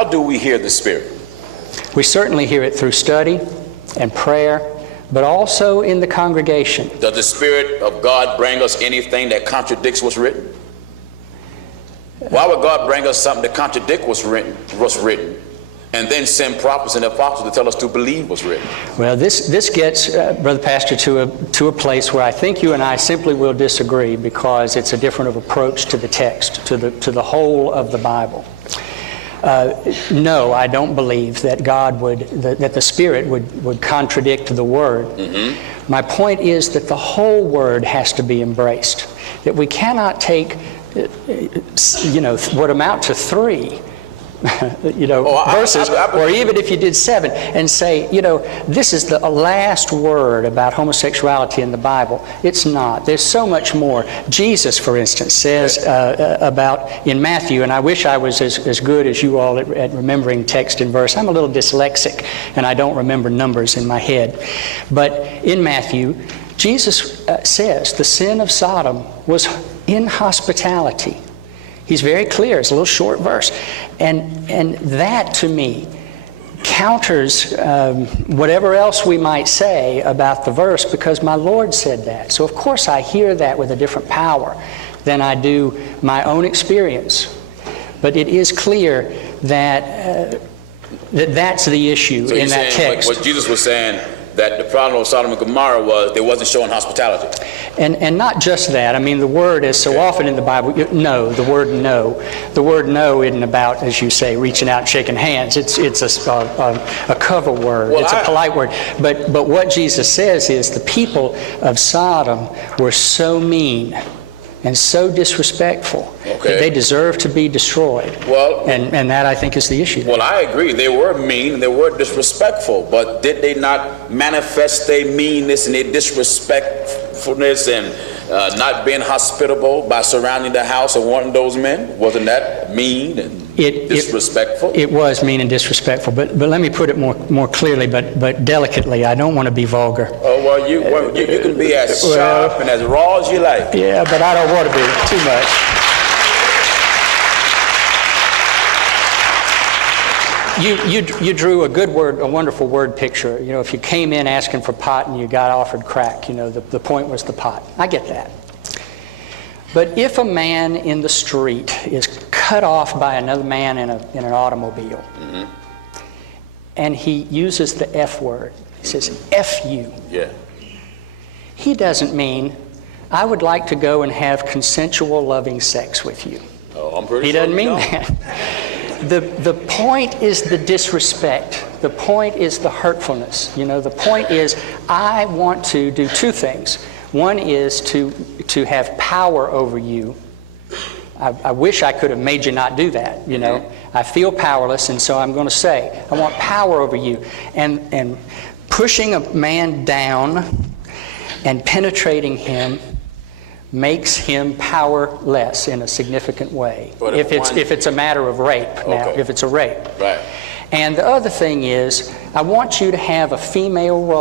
how do we hear the Spirit? We certainly hear it through study and prayer, but also in the congregation. Does the Spirit of God bring us anything that contradicts what's written? Why would God bring us something that contradicts what's written, and then send prophets and apostles to tell us to believe what's written? Well, this gets, Brother Pastor, to a place where I think you and I simply will disagree, because it's a different approach to the text, to the whole of the Bible. No, I don't believe that that the Spirit would contradict the Word. Mm-hmm. My point is that the whole Word has to be embraced. That we cannot take, what amount to 3, verses, or even if you did 7, and say, this is the last word about homosexuality in the Bible. It's not. There's so much more. Jesus, for instance, says about in Matthew, and I wish I was as good as you all at remembering text and verse. I'm a little dyslexic, and I don't remember numbers in my head. But in Matthew, Jesus says the sin of Sodom was inhospitality. He's very clear. It's a little short verse. And that, to me, counters whatever else we might say about the verse, because my Lord said that. So, of course, I hear that with a different power than I do my own experience. But it is clear that that's the issue in that text. What Jesus was saying, that the problem with Sodom and Gomorrah was they wasn't showing hospitality. And not just that. I mean, the word is so often in the Bible, no, the word no. The word no isn't about, as you say, reaching out and shaking hands. It's a cover word. Well, it's a polite word. But what Jesus says is the people of Sodom were so mean and so disrespectful that they deserve to be destroyed. Well, and that, I think, is the issue. Well, I agree. They were mean and they were disrespectful, but did they not manifest their meanness and their disrespectfulness and not being hospitable by surrounding the house and wanting those men? Wasn't that mean and disrespectful? It was mean and disrespectful, but let me put it more clearly, but delicately. I don't want to be vulgar. Oh, well, you can be as sharp and as raw as you like. Yeah, but I don't want to be too much. You drew a wonderful word picture. If you came in asking for pot and you got offered crack, the point was the pot. I get that. But if a man in the street is cut off by another man in an automobile, mm-hmm. and he uses the F word, he says, F you. Yeah. He doesn't mean, I would like to go and have consensual, loving sex with you. Oh, I'm pretty He sure doesn't mean that. The point is the disrespect. The point is the hurtfulness. The point is I want to do 2 things. One is to have power over you. I wish I could have made you not do that, Mm-hmm. I feel powerless, and so I'm going to say, I want power over you. And pushing a man down and penetrating him makes him powerless in a significant way. But if it's a matter of rape, now, if it's a rape. Right. And the other thing is, I want you to have a female role.